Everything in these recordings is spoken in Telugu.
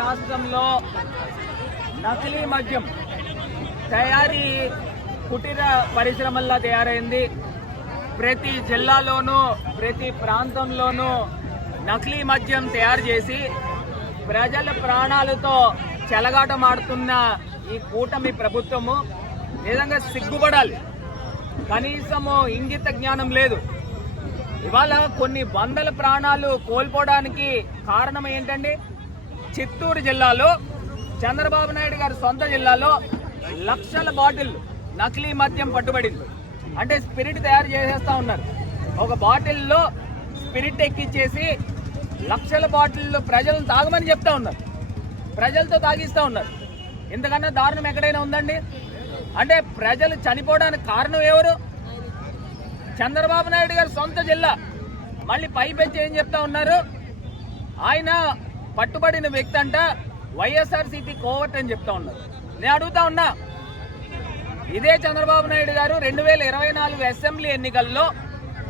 రాష్ట్రంలో నకిలీ మద్యం తయారీ కుటీర పరిశ్రమల్లా తయారైంది. ప్రతి జిల్లాలోనూ ప్రతి ప్రాంతంలోనూ నకిలీ మద్యం తయారు చేసి ప్రజల ప్రాణాలతో చెలగాటమాడుతున్న ఈ కూటమి ప్రభుత్వము నిజంగా సిగ్గుపడాలి. కనీసము ఇంగిత జ్ఞానం లేదు. ఇవాళ కొన్ని వందల ప్రాణాలు కోల్పోవడానికి కారణం ఏంటండి? చిత్తూరు జిల్లాలో చంద్రబాబు నాయుడు గారి సొంత జిల్లాలో లక్షల బాటిల్ నకిలీ మద్యం పట్టుబడింది. అంటే స్పిరిట్ తయారు చేసేస్తా ఉన్నారు. ఒక బాటిల్లో స్పిరిట్ ఎక్కించేసి లక్షల బాటిల్లో ప్రజలను తాగమని చెప్తా ఉన్నారు. ప్రజలతో తాగిస్తూ ఉన్నారు. ఇంతకన్నా దారుణం ఎక్కడైనా ఉందండి? అంటే ప్రజలు చనిపోవడానికి కారణం ఎవరు? చంద్రబాబు నాయుడు గారి సొంత జిల్లా. మళ్ళీ పై ఏం చెప్తా ఉన్నారు? ఆయన పట్టుబడిన వ్యక్తి అంట వైఎస్ఆర్సీపీ కోవర్ట్ అని చెప్తా ఉన్నారు. నేను అడుగుతా ఉన్నా ఇదే చంద్రబాబు నాయుడు గారు రెండు వేల ఇరవై నాలుగు అసెంబ్లీ ఎన్నికల్లో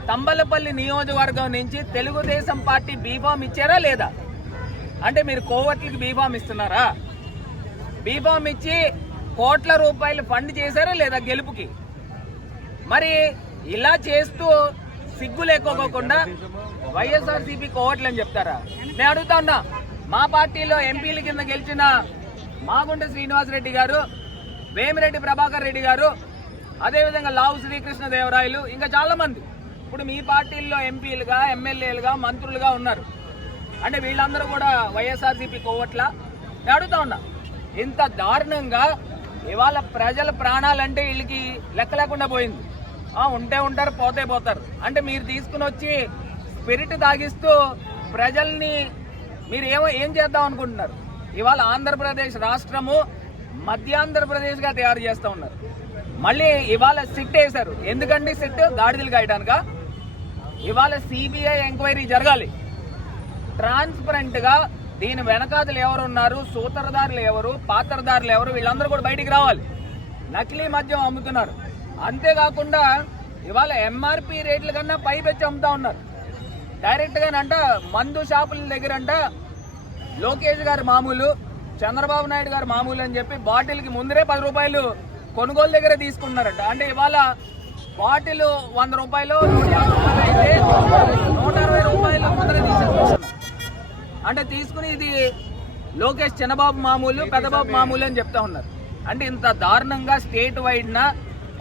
తంబలపల్లి నియోజకవర్గం నుంచి తెలుగుదేశం పార్టీ బీఫామ్ ఇచ్చారా లేదా? అంటే మీరు కోవట్లకి బీఫామ్ ఇస్తున్నారా? బీఫామ్ ఇచ్చి కోట్ల రూపాయలు ఫండ్ చేశారా లేదా గెలుపుకి? మరి ఇలా చేస్తూ సిగ్గు లేకోకుండా వైఎస్ఆర్సీపీ సిపి కోవట్లని చెప్తారా? నేను అడుగుతా ఉన్నా మా పార్టీలో ఎంపీల కింద గెలిచిన మాగుంట శ్రీనివాసరెడ్డి గారు వేమిరెడ్డి ప్రభాకర్ రెడ్డి గారు అదేవిధంగా లావు శ్రీకృష్ణ దేవరాయలు ఇంకా చాలామంది ఇప్పుడు మీ పార్టీల్లో ఎంపీలుగా ఎమ్మెల్యేలుగా మంత్రులుగా ఉన్నారు. అంటే వీళ్ళందరూ కూడా వైఎస్ఆర్సీపీ కోవట్ల నేను అడుగుతా ఉన్నా ఇంత దారుణంగా ఇవాళ ప్రజల ప్రాణాలంటే వీళ్ళకి లెక్క లేకుండా పోయింది. ఉంటే ఉంటారు పోతే పోతారు. అంటే మీరు తీసుకుని వచ్చి స్పిరిట్ తాగిస్తూ ప్రజల్ని మీరు ఏమో ఏం చేద్దాం అనుకుంటున్నారు? ఇవాళ ఆంధ్రప్రదేశ్ రాష్ట్రము మధ్యాంధ్రప్రదేశ్గా తయారు చేస్తూ ఉన్నారు. మళ్ళీ ఇవాళ సిట్ వేశారు. ఎందుకండి సిట్? గాడిదలు కాయడానిక ఇవాళ సిబిఐ ఎంక్వైరీ జరగాలి. ట్రాన్స్పరెంట్గా దీని వెనకాతలు ఎవరు ఉన్నారు సూత్రధారులు ఎవరు? పాత్రధారులు ఎవరు? వీళ్ళందరూ కూడా బయటికి రావాలి. నకిలీ మద్యం అమ్ముతున్నారు. అంతేకాకుండా ఇవాళ ఎంఆర్పి రేట్ల కన్నా పై అమ్ముతా ఉన్నారు. డైరెక్ట్గా అంట మందు షాపుల దగ్గర అంట లోకేష్ గారు మామూలు చంద్రబాబు నాయుడు గారు మామూలు అని చెప్పి బాటిల్కి ముందరే పది రూపాయలు కొనుగోలు దగ్గర తీసుకున్నారంట. అంటే ఇవాళ బాటిల్ వంద రూపాయలు నూట అయితే నూట అరవై రూపాయలు ముందర తీసుకుంటున్నారు అంటే తీసుకుని ఇది లోకేష్ చిన్నబాబు మామూలు పెద్దబాబు మామూలు అని చెప్తా ఉన్నారు. అంటే ఇంత దారుణంగా స్టేట్ వైడ్న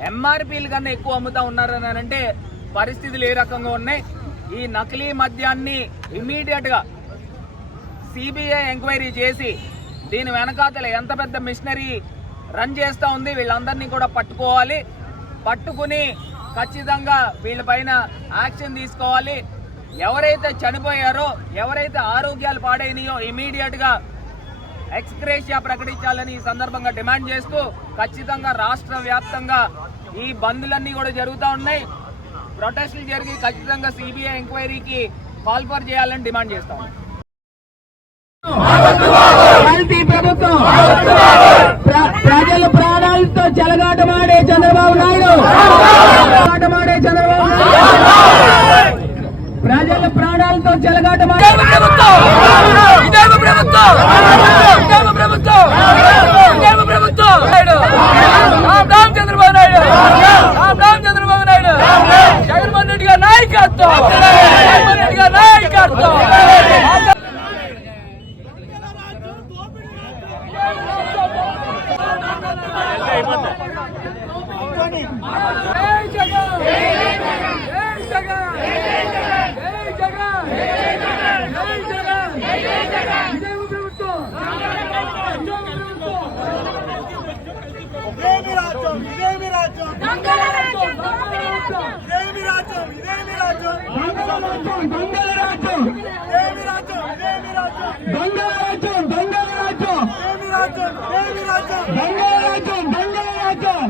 ఎంఆర్పీలు కన్నా ఎక్కువ అమ్ముతా ఉన్నారని అంటే పరిస్థితులు ఏ రకంగా ఉన్నాయి? ఈ నకిలీ మద్యాన్ని ఇమీడియట్గా సిబిఐ ఎంక్వైరీ చేసి దీని వెనకాతల ఎంత పెద్ద మిషనరీ రన్ చేస్తూ ఉంది వీళ్ళందరినీ కూడా పట్టుకోవాలి. పట్టుకుని ఖచ్చితంగా వీళ్ళపైన యాక్షన్ తీసుకోవాలి. ఎవరైతే చనిపోయారో ఎవరైతే ఆరోగ్యాలు పాడైనాయో ఇమీడియట్గా ఎక్స్క్రేషియా ప్రకటించాలని ఈ సందర్భంగా డిమాండ్ చేస్తూ ఖచ్చితంగా రాష్ట్ర వ్యాప్తంగా ఈ బంద్లన్నీ కూడా జరుగుతూ ఉన్నాయి. ప్రొటెస్టులు జరిగి ఖచ్చితంగా సిబిఐ ఎంక్వైరీకి కాల్ఫర్ చేయాలని డిమాండ్ చేస్తాం కల్తీ ప్రభుత్వం ప్రజల ప్రాణాలతో చెలగాటమాడే చంద్రబాబు నాయుడు. ఆటమాడే చంద్రబాబు నాయుడు. ప్రజల ప్రాణాలతో చెలగాటమాడే ప్రభుత్వం ఇదేమో ప్రభుత్వం ఇదేమో ప్రభుత్వం రామ్ రామ్ చంద్రబాబు నాయుడు రామ్ రామ్ చంద్రబాబు నాయుడు జగన్మోహన్ రెడ్డి గారి నాయకత్వం జగన్మోహన్ రెడ్డి గారి నాయకత్వం జై జగన్ జై జగన్ జై జగన్ జై జగన్ ఇదేమో ప్రభుత్వం ఇదేమో ప్రభుత్వం ఇదేమి రాజ్యం ఇదేమి రాజ్యం ఇదేమి రాజ్యం ఇదేమి రాజ్యం దొంగల రాజ్యం దొంగల రాజ్యం. దొంగల రాజ్యం. దొంగల రాజ్యం దొంగల రాజ్యం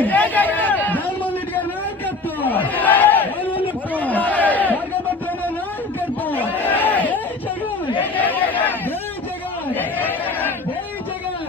జగన్మోహన్ రెడ్డి గారి నాయకత్వం వర్గపత్రుల నాయకత్వం జై జగన్ జై జగన్ జై జగన్